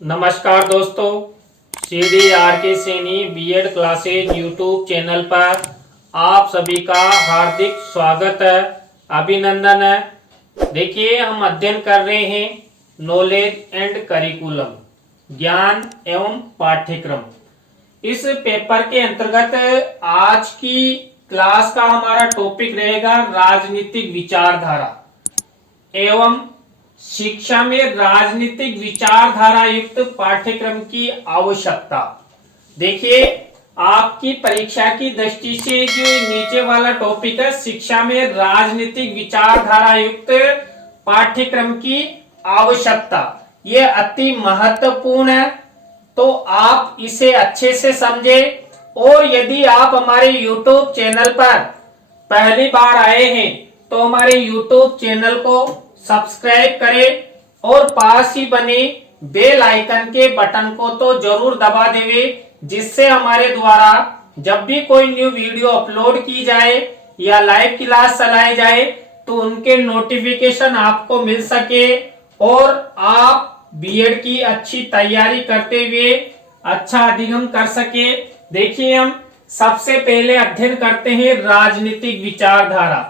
नमस्कार दोस्तों, CDRK Saini BEd classes YouTube channel पर आप सभी का हार्दिक स्वागत है, अभिनंदन है। देखिए, हम अध्ययन कर रहे हैं नॉलेज एंड करिकुलम, ज्ञान एवं पाठ्यक्रम। इस पेपर के अंतर्गत आज की क्लास का हमारा टॉपिक रहेगा राजनीतिक विचारधारा एवं शिक्षा में राजनीतिक विचारधारा युक्त पाठ्यक्रम की आवश्यकता। देखिए, आपकी परीक्षा की दृष्टि से जो नीचे वाला टॉपिक है, शिक्षा में राजनीतिक विचारधारा युक्त पाठ्यक्रम की आवश्यकता, ये अति महत्वपूर्ण है। तो आप इसे अच्छे से समझे, और यदि आप हमारे YouTube चैनल पर पहली बार आए हैं तो हमारे YouTube चैनल को सब्सक्राइब करें और पास ही बने बेल आइकन के बटन को तो जरूर दबा देवे, जिससे हमारे द्वारा जब भी कोई न्यू वीडियो अपलोड की जाए या लाइव क्लास चलाई जाए तो उनके नोटिफिकेशन आपको मिल सके और आप बीएड की अच्छी तैयारी करते हुए अच्छा अधिगम कर सके। देखिए, हम सबसे पहले अध्ययन करते हैं राजनीतिक विचारधारा।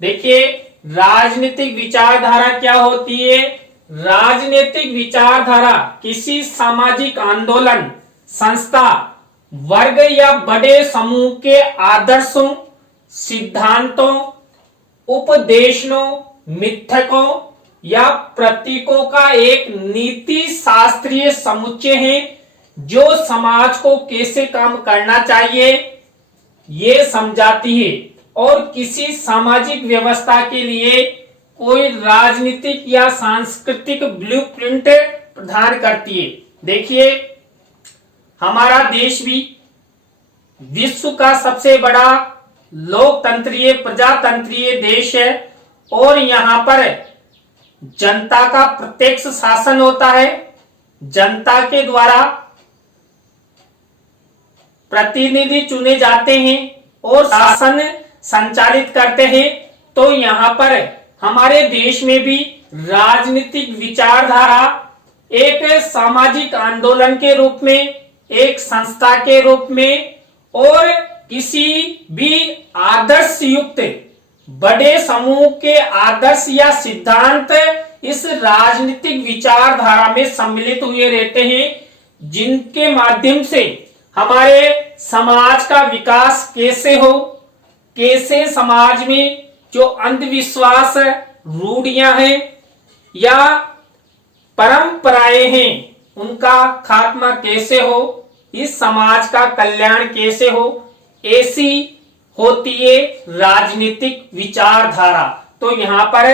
देखिए, राजनीतिक विचारधारा क्या होती है? राजनीतिक विचारधारा किसी सामाजिक आंदोलन, संस्था, वर्ग या बड़े समूह के आदर्शों, सिद्धांतों, उपदेशों, मिथकों या प्रतीकों का एक नीति शास्त्रीय समुच्चय है जो समाज को कैसे काम करना चाहिए ये समझाती है और किसी सामाजिक व्यवस्था के लिए कोई राजनीतिक या सांस्कृतिक ब्लूप्रिंट प्रदान करती है। देखिए, हमारा देश भी विश्व का सबसे बड़ा लोकतंत्रीय प्रजातंत्रीय देश है और यहाँ पर जनता का प्रत्यक्ष शासन होता है। जनता के द्वारा प्रतिनिधि चुने जाते हैं और शासन संचालित करते हैं। तो यहाँ पर हमारे देश में भी राजनीतिक विचारधारा एक सामाजिक आंदोलन के रूप में, एक संस्था के रूप में और किसी भी आदर्श युक्त बड़े समूह के आदर्श या सिद्धांत इस राजनीतिक विचारधारा में सम्मिलित हुए रहते हैं, जिनके माध्यम से हमारे समाज का विकास कैसे हो, कैसे समाज में जो अंधविश्वास, रूढ़ियां हैं या परंपराएं हैं उनका खात्मा कैसे हो, इस समाज का कल्याण कैसे हो, ऐसी होती है राजनीतिक विचारधारा। तो यहाँ पर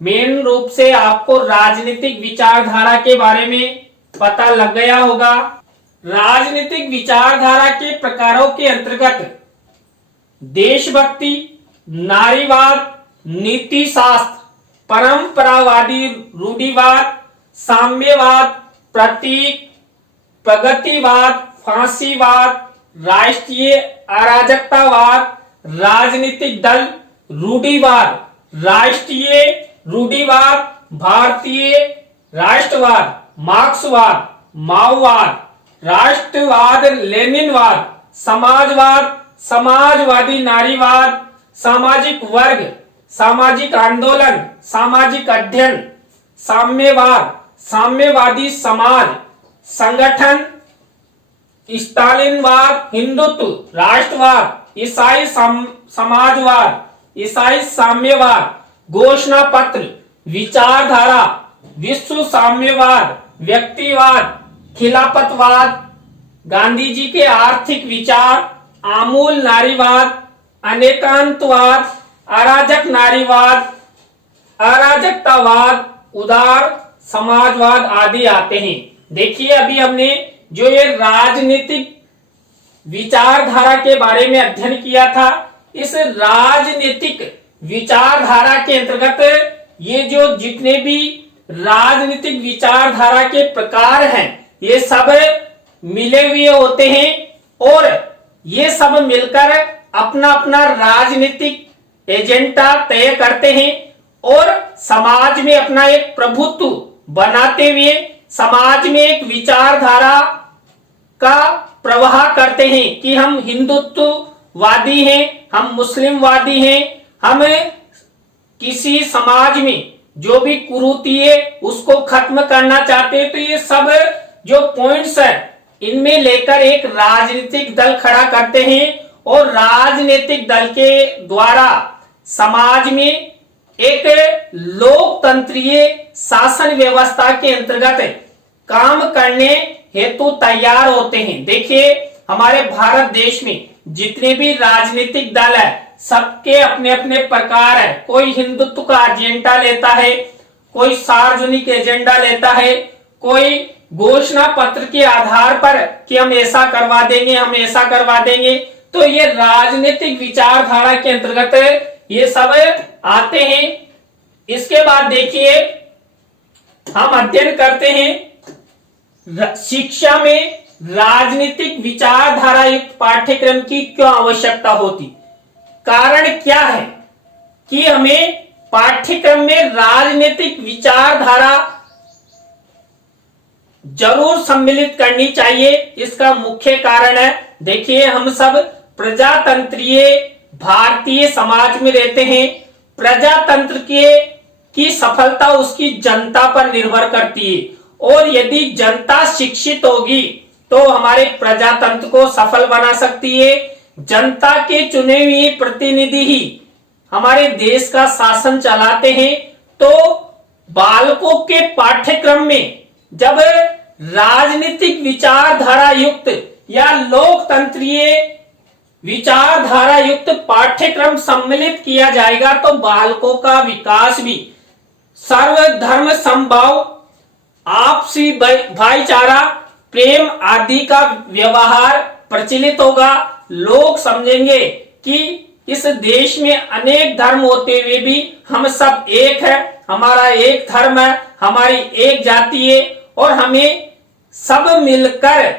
मेन रूप से आपको राजनीतिक विचारधारा के बारे में पता लग गया होगा। राजनीतिक विचारधारा के प्रकारों के अंतर्गत देशभक्ति, नारीवाद, नीति शास्त्र, परंपरावादी रूढ़िवाद, साम्यवाद, प्रतीक, प्रगतिवाद, फांसीवाद, राष्ट्रीय अराजकतावाद, राजनीतिक दल, रूढ़िवाद, राष्ट्रीय रूढ़िवाद, भारतीय राष्ट्रवाद, मार्क्सवाद, माओवाद, राष्ट्रवाद, लेनिनवाद, समाजवाद, समाजवादी नारीवाद, सामाजिक वर्ग, सामाजिक आंदोलन, सामाजिक अध्ययन, साम्यवाद, साम्यवादी समाज संगठन, स्टालिनवाद, हिंदुत्व, राष्ट्रवाद, ईसाई समाजवाद, ईसाई साम्यवाद, घोषणा पत्र, विचारधारा, विश्व साम्यवाद, व्यक्तिवाद, खिलाफतवाद, गांधी जी के आर्थिक विचार, आमूल नारीवाद, अनेकांतवाद, अराजक नारीवाद, अराजकतावाद, उदार समाजवाद आदि आते हैं। देखिए, अभी हमने जो ये राजनीतिक विचारधारा के बारे में अध्ययन किया था, इस राजनीतिक विचारधारा के अंतर्गत ये जो जितने भी राजनीतिक विचारधारा के प्रकार हैं ये सब मिले हुए होते हैं और ये सब मिलकर अपना अपना राजनीतिक एजेंडा तय करते हैं और समाज में अपना एक प्रभुत्व बनाते हुए समाज में एक विचारधारा का प्रवाह करते हैं कि हम हिंदुत्ववादी हैं, हम मुस्लिमवादी हैं, हम किसी समाज में जो भी कुरीति है उसको खत्म करना चाहते हैं। तो ये सब जो पॉइंट्स है इनमें लेकर एक राजनीतिक दल खड़ा करते हैं और राजनीतिक दल के द्वारा समाज में एक लोकतंत्रीय शासन व्यवस्था के अंतर्गत काम करने हेतु तैयार होते हैं। देखिए हमारे भारत देश में जितने भी राजनीतिक दल है सबके अपने अपने प्रकार है। कोई हिंदुत्व का एजेंडा लेता है, कोई सार्वजनिक एजेंडा लेता है, कोई घोषणा पत्र के आधार पर कि हम ऐसा करवा देंगे, हम ऐसा करवा देंगे। तो ये राजनीतिक विचारधारा के अंतर्गत ये सब आते हैं। इसके बाद देखिए हम अध्ययन करते हैं शिक्षा में राजनीतिक विचारधारा युक्त पाठ्यक्रम की क्यों आवश्यकता होती। कारण क्या है कि हमें पाठ्यक्रम में राजनीतिक विचारधारा जरूर सम्मिलित करनी चाहिए। इसका मुख्य कारण है, देखिए हम सब प्रजातंत्रीय भारतीय समाज में रहते हैं। प्रजातंत्र की सफलता उसकी जनता पर निर्भर करती है और यदि जनता शिक्षित होगी तो हमारे प्रजातंत्र को सफल बना सकती है। जनता के चुने हुए प्रतिनिधि ही हमारे देश का शासन चलाते हैं। तो बालकों के पाठ्यक्रम में जब राजनीतिक विचारधारा युक्त या लोकतंत्रीय विचारधारा युक्त पाठ्यक्रम सम्मिलित किया जाएगा तो बालकों का विकास भी सर्वधर्म समभाव, आपसी भाईचारा, प्रेम आदि का व्यवहार प्रचलित होगा। लोग समझेंगे कि इस देश में अनेक धर्म होते हुए भी हम सब एक है, हमारा एक धर्म है, हमारी एक जाति है और हमें सब मिलकर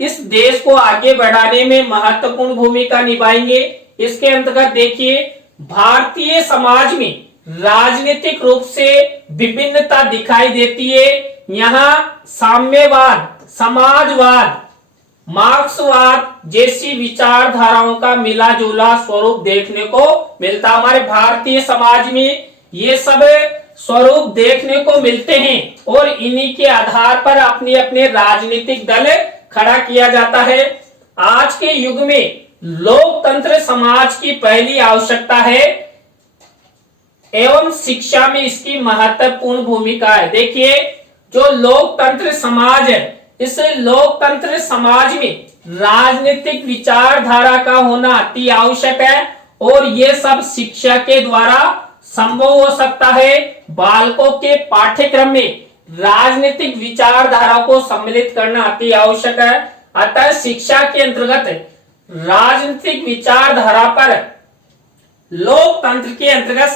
इस देश को आगे बढ़ाने में महत्वपूर्ण भूमिका निभाएंगे। इसके अंतर्गत देखिए भारतीय समाज में राजनीतिक रूप से विभिन्नता दिखाई देती है। यहाँ साम्यवाद, समाजवाद, मार्क्सवाद जैसी विचारधाराओं का मिला जुला स्वरूप देखने को मिलता। हमारे भारतीय समाज में ये सब स्वरूप देखने को मिलते हैं और इन्हीं के आधार पर अपने अपने राजनीतिक दल खड़ा किया जाता है। आज के युग में लोकतंत्र समाज की पहली आवश्यकता है एवं शिक्षा में इसकी महत्वपूर्ण भूमिका है। देखिए जो लोकतंत्र समाज है, इस लोकतंत्र समाज में राजनीतिक विचारधारा का होना अति आवश्यक है और ये सब शिक्षा के द्वारा संभव हो सकता है। बालकों के पाठ्यक्रम में राजनीतिक विचारधारा को सम्मिलित करना अति आवश्यक है। अतः शिक्षा के अंतर्गत राजनीतिक विचारधारा पर लोकतंत्र के अंतर्गत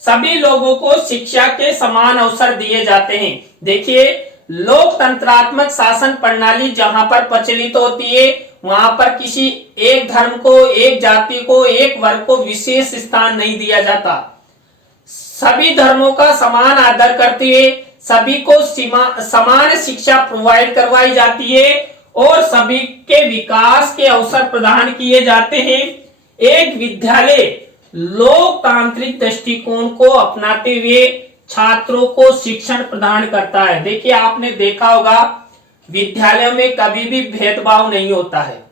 सभी लोगों को शिक्षा के समान अवसर दिए जाते हैं। देखिए लोकतंत्रात्मक शासन प्रणाली जहां पर प्रचलित होती है वहां पर किसी एक धर्म को, एक जाति को, एक वर्ग को विशेष स्थान नहीं दिया जाता। सभी धर्मों का समान आदर करते हुए सभी को समान शिक्षा प्रोवाइड करवाई जाती है और सभी के विकास के अवसर प्रदान किए जाते हैं। एक विद्यालय लोकतांत्रिक दृष्टिकोण को अपनाते हुए छात्रों को शिक्षण प्रदान करता है। देखिए आपने देखा होगा विद्यालयों में कभी भी भेदभाव नहीं होता है।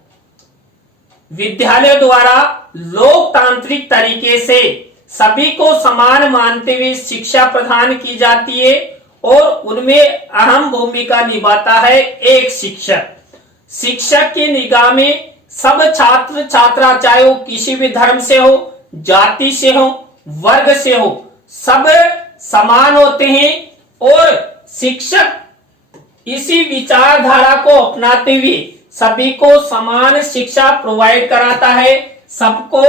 विद्यालय द्वारा लोकतांत्रिक तरीके से सभी को समान मानते हुए शिक्षा प्रदान की जाती है और उनमें अहम भूमिका निभाता है एक शिक्षक। शिक्षक की निगाह में सब छात्र छात्रा चाहे वो किसी भी धर्म से हो, जाति से हो, वर्ग से हो, सब समान होते हैं और शिक्षक इसी विचारधारा को अपनाते हुए सभी को समान शिक्षा प्रोवाइड कराता है। सबको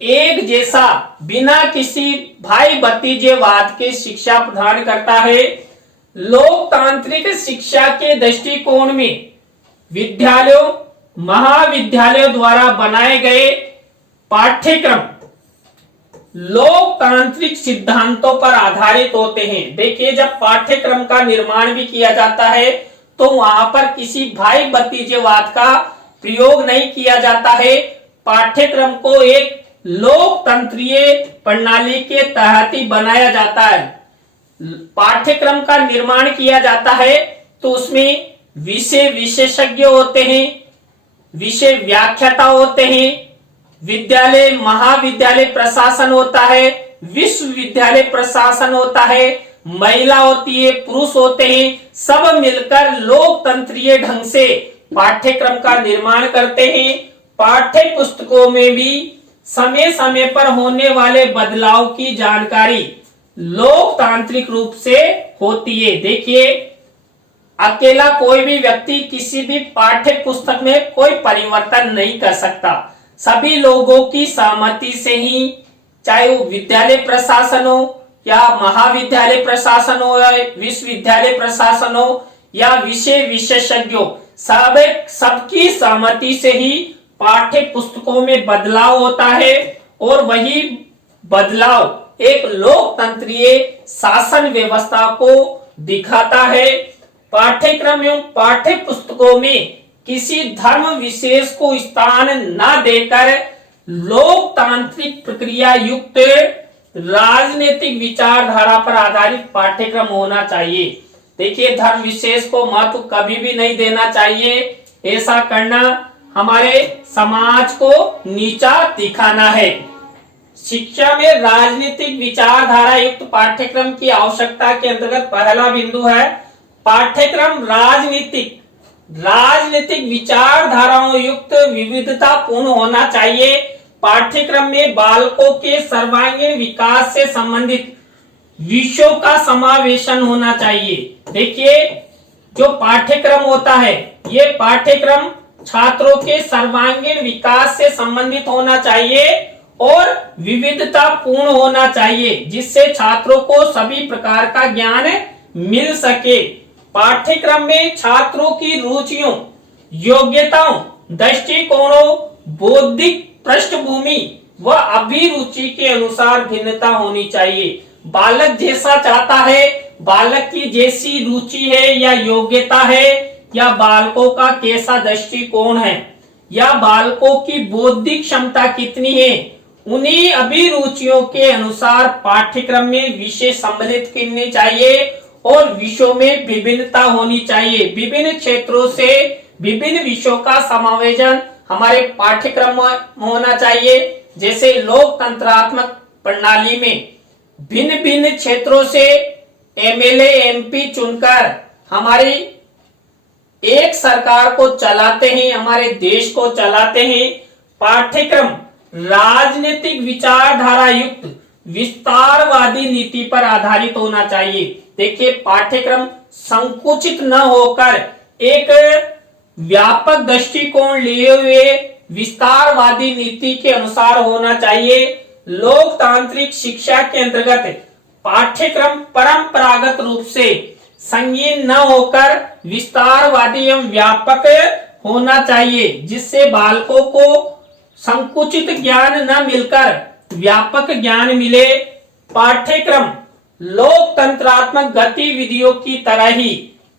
एक जैसा बिना किसी भाई भतीजेवाद के शिक्षा प्रदान करता है। लोकतांत्रिक शिक्षा के दृष्टिकोण में विद्यालयों, महाविद्यालयों द्वारा बनाए गए पाठ्यक्रम लोकतांत्रिक सिद्धांतों पर आधारित होते हैं। देखिए, जब पाठ्यक्रम का निर्माण भी किया जाता है तो वहां पर किसी भाई भतीजेवाद का प्रयोग नहीं किया जाता है। पाठ्यक्रम को एक लोकतंत्रीय प्रणाली के तहत ही बनाया जाता है। पाठ्यक्रम का निर्माण किया जाता है तो उसमें विषय विशेषज्ञ होते हैं, विषय व्याख्याता होते हैं, विद्यालय महाविद्यालय प्रशासन होता है, विश्वविद्यालय प्रशासन होता है, महिला होती है, पुरुष होते हैं, सब मिलकर लोकतंत्रीय ढंग से पाठ्यक्रम का निर्माण करते हैं। पाठ्य पुस्तकों में भी समय समय पर होने वाले बदलाव की जानकारी लोकतांत्रिक रूप से होती है। देखिए, अकेला कोई भी व्यक्ति किसी भी पाठ्य पुस्तक में कोई परिवर्तन नहीं कर सकता। सभी लोगों की सहमति से ही, चाहे वो विद्यालय प्रशासन हो या महाविद्यालय प्रशासन हो या विश्वविद्यालय प्रशासन हो या विषय विशेषज्ञ, सबकी सहमति से ही पाठ्य पुस्तकों में बदलाव होता है और वही बदलाव एक लोकतंत्रीय शासन व्यवस्था को दिखाता है। पाठ्यक्रम एवं पाठ्य पुस्तकों में किसी धर्म विशेष को स्थान न देकर लोकतांत्रिक प्रक्रिया युक्त राजनीतिक विचारधारा पर आधारित पाठ्यक्रम होना चाहिए। देखिए, धर्म विशेष को महत्व कभी भी नहीं देना चाहिए। ऐसा करना हमारे समाज को नीचा दिखाना है। शिक्षा में राजनीतिक विचारधारा युक्त पाठ्यक्रम की आवश्यकता के अंतर्गत पहला बिंदु है पाठ्यक्रम राजनीतिक विचारधाराओं युक्त विविधता पूर्ण होना चाहिए। पाठ्यक्रम में बालकों के सर्वांगीण विकास से संबंधित विषयों का समावेशन होना चाहिए। देखिए, जो पाठ्यक्रम होता है, ये पाठ्यक्रम छात्रों के सर्वांगीण विकास से संबंधित होना चाहिए और विविधता पूर्ण होना चाहिए, जिससे छात्रों को सभी प्रकार का ज्ञान मिल सके। पाठ्यक्रम में छात्रों की रुचियों, योग्यताओं, दृष्टिकोणों, बौद्धिक पृष्ठभूमि व अभिरुचि के अनुसार भिन्नता होनी चाहिए। बालक जैसा चाहता है, बालक की जैसी रुचि है या योग्यता है, या बालकों का कैसा दृष्टिकोण है, या बालकों की बौद्धिक क्षमता कितनी है, उन्हीं अभिरुचियों के अनुसार पाठ्यक्रम में विषय सम्मिलित करने चाहिए और विषयों में विभिन्नता होनी चाहिए। विभिन्न क्षेत्रों से विभिन्न विषयों का समावेशन हमारे पाठ्यक्रम में होना चाहिए। जैसे लोकतंत्रात्मक प्रणाली में भिन्न भिन्न क्षेत्रों से एमएलए एमपी चुनकर हमारी एक सरकार को चलाते हैं, हमारे देश को चलाते हैं। पाठ्यक्रम राजनीतिक विचारधारा युक्त विस्तारवादी नीति पर आधारित होना चाहिए। देखिए, पाठ्यक्रम संकुचित न होकर एक व्यापक दृष्टिकोण लिए हुए विस्तारवादी नीति के अनुसार होना चाहिए। लोकतांत्रिक शिक्षा के अंतर्गत पाठ्यक्रम परंपरागत रूप से संगीन न होकर विस्तारवादी एवं व्यापक होना चाहिए, जिससे बालकों को संकुचित ज्ञान न मिलकर व्यापक ज्ञान मिले। पाठ्यक्रम लोकतंत्रात्मक गतिविधियों की तरह ही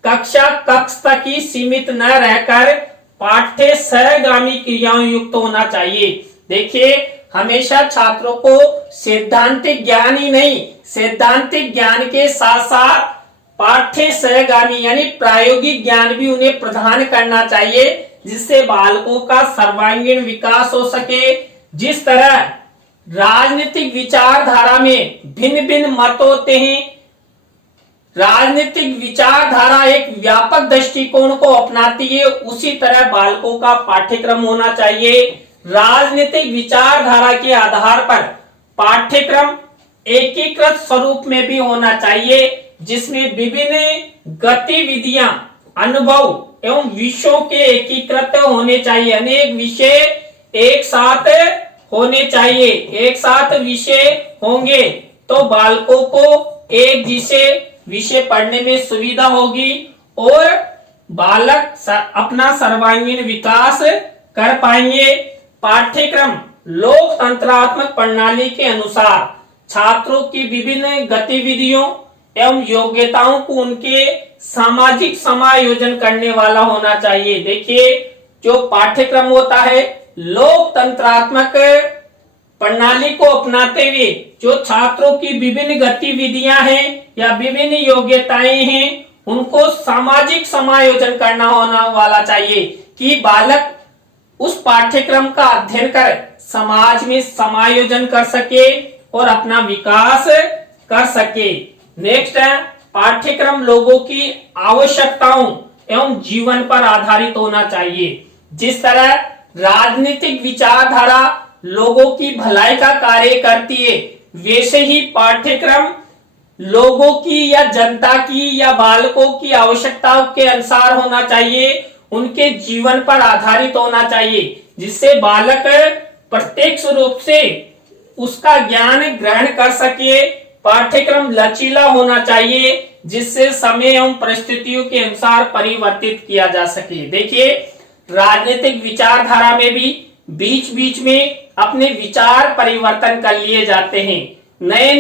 कक्षा कक्ष तक ही सीमित न रहकर पाठ्य सहगामी क्रियाओं युक्त होना चाहिए। देखिए, हमेशा छात्रों को सैद्धांतिक ज्ञान ही नहीं, सैद्धांतिक ज्ञान के साथ साथ पाठ्य सहगामी यानी प्रायोगिक ज्ञान भी उन्हें प्रदान करना चाहिए, जिससे बालकों का सर्वांगीण विकास हो सके। जिस तरह राजनीतिक विचारधारा में भिन्न भिन्न मत होते हैं, राजनीतिक विचारधारा एक व्यापक दृष्टिकोण को अपनाती है, उसी तरह बालकों का पाठ्यक्रम होना चाहिए। राजनीतिक विचारधारा के आधार पर पाठ्यक्रम एकीकृत स्वरूप में भी होना चाहिए, जिसमें विभिन्न गतिविधियां, अनुभव एवं विषयों के एकीकृत होने चाहिए। अनेक विषय एक साथ होने चाहिए। एक साथ विषय होंगे तो बालकों को एक जैसे विषय पढ़ने में सुविधा होगी और बालक अपना सर्वांगीण विकास कर पाएंगे। पाठ्यक्रम लोकतंत्रात्मक प्रणाली के अनुसार छात्रों की विभिन्न गतिविधियों एवं योग्यताओं को उनके सामाजिक समायोजन करने वाला होना चाहिए। देखिए, जो पाठ्यक्रम होता है लोकतंत्रात्मक प्रणाली को अपनाते हुए जो छात्रों की विभिन्न गतिविधियां हैं या विभिन्न योग्यताएं हैं उनको सामाजिक समायोजन करना होना वाला चाहिए कि बालक उस पाठ्यक्रम का अध्ययन कर समाज में समायोजन कर सके और अपना विकास कर सके। नेक्स्ट है, पाठ्यक्रम लोगों की आवश्यकताओं एवं जीवन पर आधारित होना चाहिए। जिस तरह राजनीतिक विचारधारा लोगों की भलाई का कार्य करती है, वैसे ही पाठ्यक्रम लोगों की या जनता की या बालकों की आवश्यकताओं के अनुसार होना चाहिए, उनके जीवन पर आधारित होना चाहिए, जिससे बालक प्रत्यक्ष रूप से उसका ज्ञान ग्रहण कर सके। पाठ्यक्रम लचीला होना चाहिए जिससे समय एवं परिस्थितियों के अनुसार परिवर्तित किया जा सके। देखिए, राजनीतिक विचारधारा में भी बीच बीच में अपने विचार परिवर्तन कर लिए जाते हैं, नए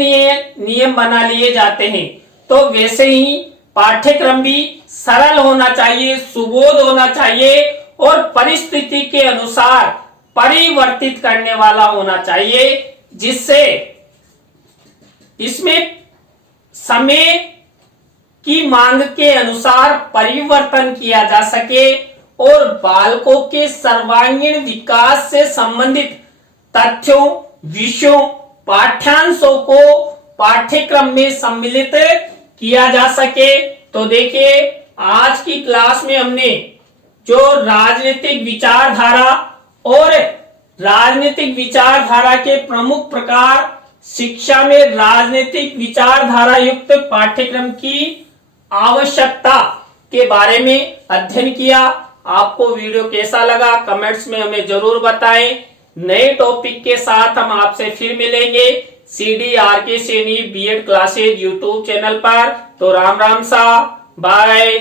नियम बना लिए जाते हैं। तो वैसे ही पाठ्यक्रम भी सरल होना चाहिए, सुबोध होना चाहिए और परिस्थिति के अनुसार परिवर्तित करने वाला होना चाहिए, जिससे इसमें समय की मांग के अनुसार परिवर्तन किया जा सके और बालकों के सर्वांगीण विकास से संबंधित तथ्यों, विषयों, पाठ्यांशों को पाठ्यक्रम में सम्मिलित किया जा सके। तो देखिए, आज की क्लास में हमने जो राजनीतिक विचारधारा और राजनीतिक विचारधारा के प्रमुख प्रकार, शिक्षा में राजनीतिक विचारधारा युक्त पाठ्यक्रम की आवश्यकता के बारे में अध्ययन किया। आपको वीडियो कैसा लगा कमेंट्स में हमें जरूर बताएं। नए टॉपिक के साथ हम आपसे फिर मिलेंगे CDRK Saini BEd classes YouTube channel पर। तो राम राम सा, बाय।